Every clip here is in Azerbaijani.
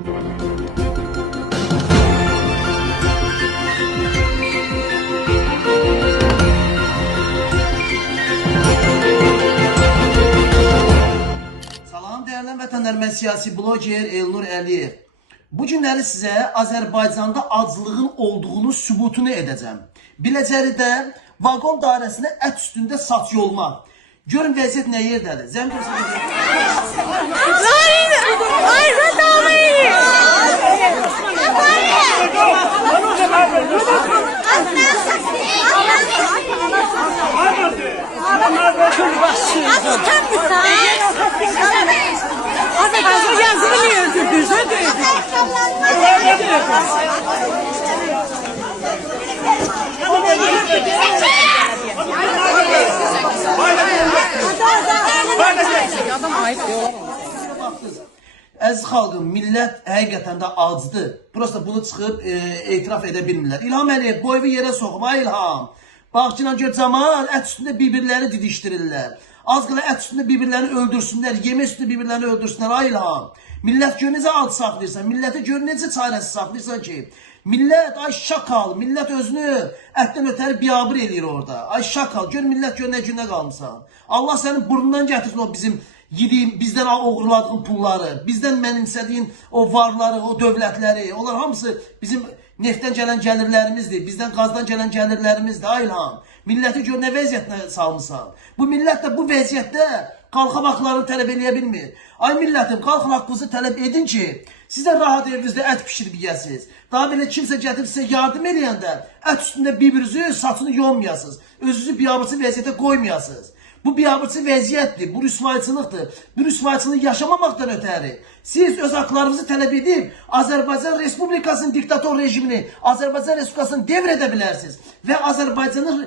Salam değerli vətəndaşlar, mən siyasi bloger Elnur Əliyev. Bu günləri sizə Azərbaycanda aclığın olduğunu sübutunu edəcəm. Biləcəridə vaqon dairəsində ət üstündə saç yolma. Görün vəziyyət nə yerdədir. Zəm Əziz xalqım, millət həqiqətən də acdır. Prosta bunu çıxıb etiraf edə bilmirlər. İlham Əliyev, bu evi yerə soxum, ay İlham. Bax ki, gör zaman ət üstündə bir-birlərini didişdirirlər. Az qala ət üstündə bir-birlərini öldürsünlər, yemək üstündə bir-birlərini öldürsünlər, ay İlham. Millət gör necə ad saxlayırsan, milləti gör necə çarəsiz saxlayırsan ki. Millət, ay şakal, millət özünü ətdən ötəri biabır eləyir orada. Ay şakal, gör millət gör nə günə qalmışsan. Allah sənin burnundan gətirsin o bizim yediğin, bizden uğurladığın pulları, bizden mənimsədiyin o varları, o dövlətləri, onlar hamısı bizim neftdən gələn gəlirlərimizdir, bizden qazdan gələn gəlirlərimizdir, ay İlham. Milləti gör nə vəziyyətlə salmışsan. Bu millət də bu vəziyyətdə qalxam haqlarını tələb eləyə bilmir. Ay millətim, qalxın haqqınızı tələb edin ki, sizə rahat evinizdə ət pişirib yiyəsiniz. Daha belə kimsə gəlib sizə yardım eləyəndə ət üstündə bir-birinizi saçını yommayasınız, özünüzü biabırçı vəziyyətə qoymayasınız. Bu biabırçı vəziyyətdir, bu rüsvayçılıqdır. Bu rüsvayçılığı yaşamamaqdan ötəri. Siz öz haqlarınızı tələb edib Azərbaycan Respublikasının diktator rejimini, Azərbaycan Respublikasını devr edə bilərsiniz. Və Azərbaycanın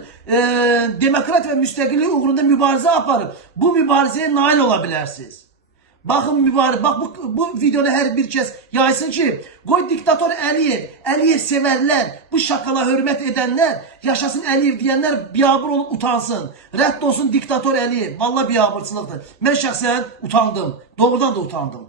demokrat və müstəqillik uğrunda mübarizə aparıb bu mübarizəyə nail ola bilərsiniz. Baxın mübarək, bax bu videonu hər bir kəs yaysın ki, qoy diktator Əliyev, Əliyev sevərlər, bu şakala hörmət edənlər, yaşasın Əliyev deyənlər biabır olub utansın. Rədd olsun diktator Əliyev, vallahi biabırçılıqdır. Mən şəxsən utandım, doğrudan da utandım.